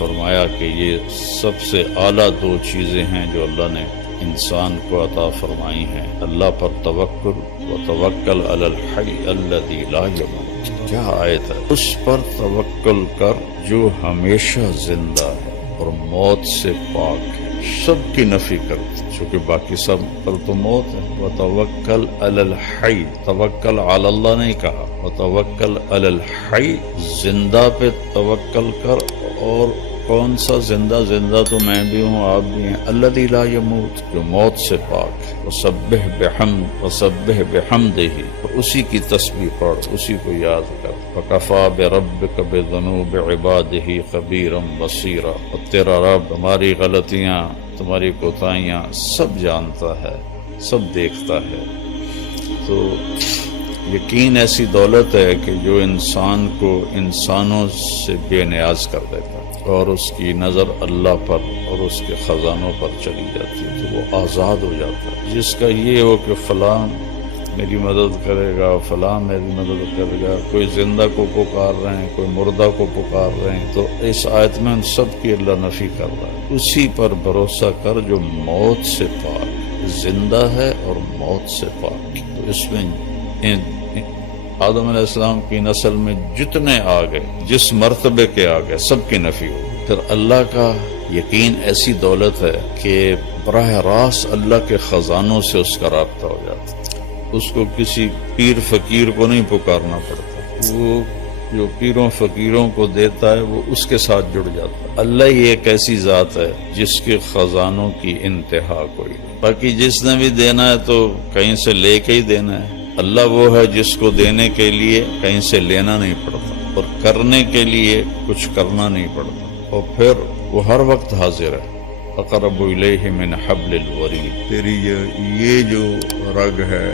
فرمایا کہ یہ سب سے اعلیٰ دو چیزیں ہیں جو اللہ نے انسان کو عطا فرمائی ہیں، اللہ پر توکل وتوکل علی الحی الذی لا یموت۔ کیا آیت ہے! اس پر توکل کر جو ہمیشہ زندہ ہے اور موت سے پاک ہے، سب کی نفی کرتے چونکہ باقی سب پر تو موت ہے۔ وتوکل علی الحی، توکل علی اللہ نہیں کہا، وتوکل علی الحی، زندہ پہ توکل کر۔ اور کون سا زندہ؟ زندہ تو میں بھی ہوں، آپ بھی ہیں، الذی لا یموت، جو موت سے پاک ہے۔ وسبح بحمدہ، اور اسی کی تسبیح پڑھ، اسی کو یاد کر۔ وکفیٰ بربک بذنوب عبادہ خبیرا بصیرا، اور تیرا رب ہماری غلطیاں، تمہاری کوتاہیاں سب جانتا ہے، سب دیکھتا ہے۔ تو یقین ایسی دولت ہے کہ جو انسان کو انسانوں سے بے نیاز کر دیتا ہے، اور اس کی نظر اللہ پر اور اس کے خزانوں پر چلی جاتی ہے، تو وہ آزاد ہو جاتا ہے۔ جس کا یہ ہو کہ فلاں میری مدد کرے گا، فلاں میری مدد کرے گا، کوئی زندہ کو پکار رہے ہیں، کوئی مردہ کو پکار رہے ہیں، تو اس آیت میں ان سب کی اللہ نفی کر رہا ہے۔ اسی پر بھروسہ کر جو موت سے پاک، زندہ ہے اور موت سے پاک۔ تو اس میں آدم علیہ السلام کی نسل میں جتنے آ گئے، جس مرتبے کے آ گئے، سب کی نفی ہو۔ پھر اللہ کا یقین ایسی دولت ہے کہ براہ راست اللہ کے خزانوں سے اس کا رابطہ ہو جاتا ہے۔ اس کو کسی پیر فقیر کو نہیں پکارنا پڑتا، وہ جو پیروں فقیروں کو دیتا ہے وہ اس کے ساتھ جڑ جاتا ہے۔ اللہ ہی ایک ایسی ذات ہے جس کے خزانوں کی انتہا کوئی نہیں۔ باقی جس نے بھی دینا ہے تو کہیں سے لے کے ہی دینا ہے۔ اللہ وہ ہے جس کو دینے کے لیے کہیں سے لینا نہیں پڑتا، اور کرنے کے لیے کچھ کرنا نہیں پڑتا، اور پھر وہ ہر وقت حاضر ہے۔ اقرب الیہ من حبل الورید، تیری یہ جو رگ ہے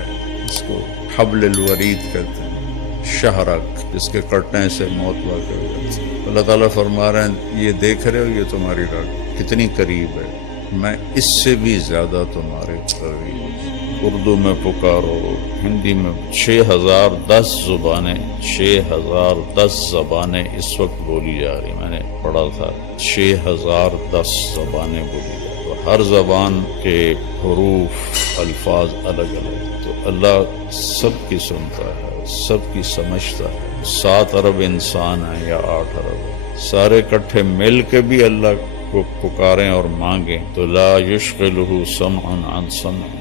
اس کو حبل الورید کہتے ہیں، شہرگ، جس کے کٹنے سے موت واقع ہو جاتی ہے۔ اللہ تعالیٰ فرما رہے ہیں یہ دیکھ رہے ہو، یہ تمہاری رگ کتنی قریب ہے، میں اس سے بھی زیادہ تمہارے قریب ہوں۔ اردو میں پکارو، ہندی میں 6010 زبانیں، 6010 زبانیں اس وقت بولی جا رہی، میں نے پڑھا تھا 6010 زبانیں بولی جا رہی، ہر زبان کے حروف، الفاظ الگ الگ، تو اللہ سب کی سنتا ہے، سب کی سمجھتا ہے۔ 7 ارب انسان ہیں یا 8 ارب، سارے کٹھے مل کے بھی اللہ کو پکاریں اور مانگیں تو لا یشغلہ سمع عن سمع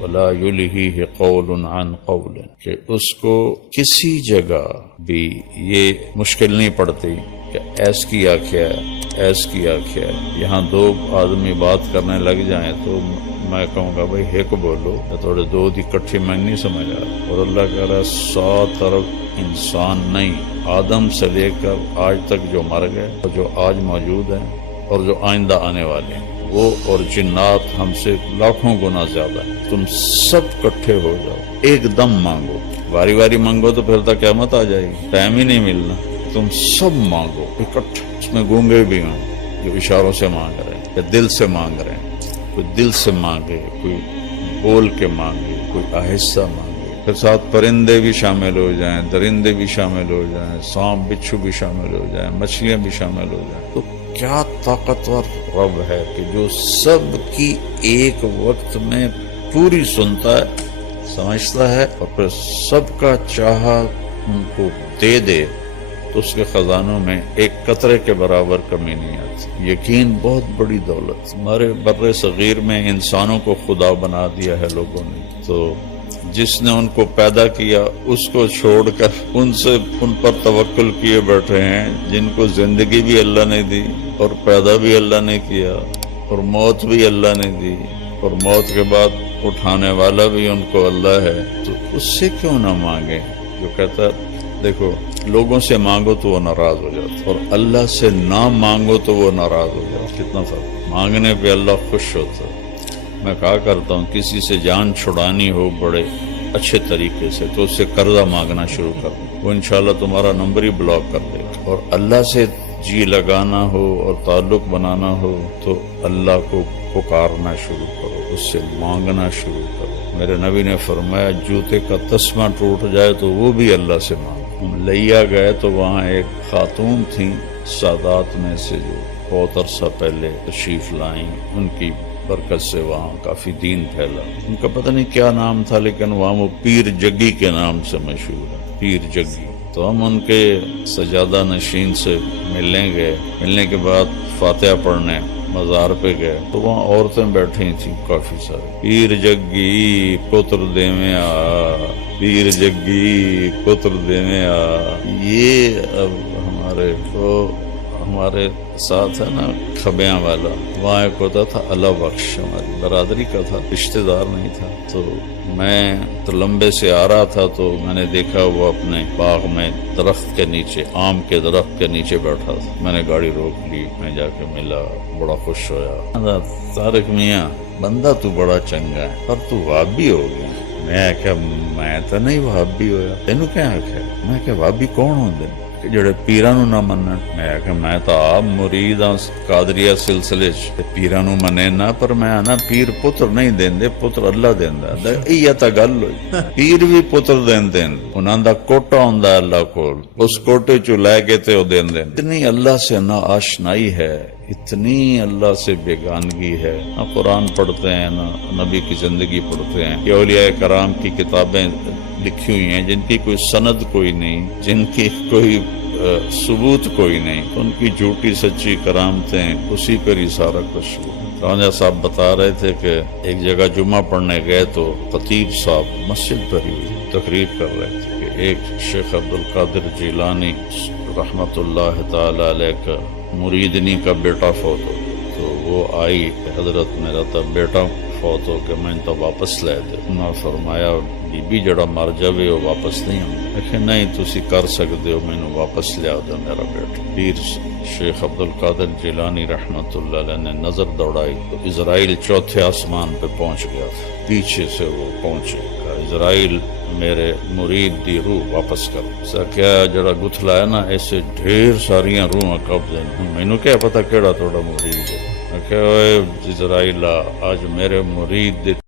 ولا یلہیہ قول عن قول، کہ اس کو کسی جگہ بھی یہ مشکل نہیں پڑتی کہ ایس کیا کیا ہے، ایس کیا کیا ہے۔ یہاں 2 آدمی بات کرنے لگ جائیں تو میں کہوں گا بھائی ایک بولو، تھوڑے 2 دی کٹھی میں نہیں سمجھ آ رہا، اور اللہ کہہ رہا ہے 100 ارب انسان نہیں، آدم سے لے کر آج تک جو مر گئے اور جو آج موجود ہیں اور جو آئندہ آنے والے ہیں، وہ اور جنات ہم سے لاکھوں گنا زیادہ ہیں، تم سب کٹھے ہو جاؤ، ایک دم مانگو، باری باری مانگو تو پھر تک قیامت آ جائے گی، ٹائم ہی نہیں ملنا، تم سب مانگو اکٹھے۔ اس میں گونگے بھی ہیں جو اشاروں سے مانگ رہے ہیں یا دل سے مانگ رہے ہیں، کوئی دل سے مانگے، کوئی بول کے مانگے، کوئی آہستہ مانگے، پھر ساتھ پرندے بھی شامل ہو جائیں، درندے بھی شامل ہو جائیں، سانپ بچھو بھی شامل ہو جائیں، مچھلیاں بھی شامل ہو جائیں۔ تو کیا طاقتور رب ہے کہ جو سب کی ایک وقت میں پوری سنتا ہے، سمجھتا ہے، اور پھر سب کا چاہا ان کو دے دے، تو اس کے خزانوں میں ایک قطرے کے برابر کمی نہیں آتی۔ یقین بہت بڑی دولت، ہمارے بر صغیر میں انسانوں کو خدا بنا دیا ہے لوگوں نے، تو جس نے ان کو پیدا کیا اس کو چھوڑ کر ان پر توکل کیے بیٹھے ہیں، جن کو زندگی بھی اللہ نے دی اور پیدا بھی اللہ نے کیا اور موت بھی اللہ نے دی، اور موت کے بعد اٹھانے والا بھی ان کو اللہ ہے، تو اس سے کیوں نہ مانگے؟ جو کہتا ہے دیکھو لوگوں سے مانگو تو وہ ناراض ہو جاتا، اور اللہ سے نہ مانگو تو وہ ناراض ہو جاتا، کتنا فرق، مانگنے پہ اللہ خوش ہوتا ہے۔ میں کہا کرتا ہوں کسی سے جان چھڑانی ہو بڑے اچھے طریقے سے تو اس سے قرضہ مانگنا شروع کر دو، وہ انشاءاللہ تمہارا نمبر ہی بلاک کر دے گا، اور اللہ سے جی لگانا ہو اور تعلق بنانا ہو تو اللہ کو پکارنا شروع کرو، اس سے مانگنا شروع کرو۔ میرے نبی نے فرمایا جوتے کا تسمہ ٹوٹ جائے تو وہ بھی اللہ سے مانگو۔ ہم لیا گئے تو وہاں ایک خاتون تھیں سادات میں سے جو بہت عرصہ پہلے تشریف لائیں، ان کی برکت سے وہاں کافی دین پھیلا. ان کا پتہ نہیں کیا نام تھا، لیکن وہاں وہ پیر جگی کے نام سے مشہور ہے، پیر جگی. تو ہم ان کے سجادہ نشین سے ملنے گئے. ملنے کے بعد فاتحہ پڑھنے مزار پہ گئے تو وہاں عورتیں بیٹھی تھیں کافی سارے. پیر جگی پتر دیویں آ، پیر جگی پتر دیویں آ. یہ اب ہمارے ساتھ ہے نا کھبیاں والا، وہاں ایک ہوتا تھا اللہ بخش، ہماری برادری کا تھا، رشتہ دار نہیں تھا. تو میں تو لمبے سے آ رہا تھا تو میں نے دیکھا وہ اپنے باغ میں درخت کے نیچے، آم کے درخت کے نیچے بیٹھا تھا. میں نے گاڑی روک لی، میں جا کے ملا، بڑا خوش ہویا. طارق میاں بندہ تو بڑا چنگا ہے پر تو وہابی ہو گیا. میں تو نہیں وہابی ہویا. تینوں کیا آخیا؟ میں کہ وہابی کون ہوندے جڑے پیراں نو نہ منن؟ میں تو آپ مرید ہاں قادریہ سلسلے چ، پیراں نو منے نہ، پر میں آنا پیر پتر نہیں دیندے، پتر اللہ دیندا. یہ تا گل ہوئی. پیر بھی پتر دیندے، انہاں دا کوٹا ہوندا اللہ کول، اس کوٹے چوں لے کے تے او دیندے. اتنی اللہ سے نا آشنائی ہے، اتنی اللہ سے بیگانگی ہے. نہ قرآن پڑھتے ہیں، نہ نبی کی زندگی پڑھتے ہیں. یہ اولیاء کرام کی کتابیں لکھی ہوئی ہیں جن کی کوئی سند کوئی نہیں، جن کی کوئی ثبوت کوئی نہیں، ان کی جھوٹی سچی کرامتیں، اسی پر ہی سارا کچھ. خواجہ صاحب بتا رہے تھے کہ ایک جگہ جمعہ پڑھنے گئے تو خطیب صاحب مسجد پر ہی تقریر کر رہے تھے کہ ایک شیخ عبد القادر جیلانی رحمت اللہ تعالی علیہ کا مریدنی کا بیٹا فوت ہو. تو وہ آئی کہ حضرت میرا تو بیٹا فوت ہو کہ میں تو واپس لے دے. انہوں نے فرمایا بی بی جڑا مر جاوے وہ واپس نہیں ہوں. لیکن نہیں تسی کر سکتے ہو، میں نے واپس لیا دو میرا بیٹا. پیر شیخ عبد القادر جیلانی رحمت اللہ علیہ نے نظر دوڑائی تو اسرائیل چوتھے آسمان پہ پہنچ گیا. پیچھے سے وہ پہنچے گا، اسرائیل میرے مرید دی روح واپس کر. کیا جڑا گتھلا ہے نا، ایسے ڈھیر ساریاں روحاں قبض ہیں. مینوں کیا پتا کیڑا تھوڑا مرید ہے. میں کہ اسرائیل آج میرے مرید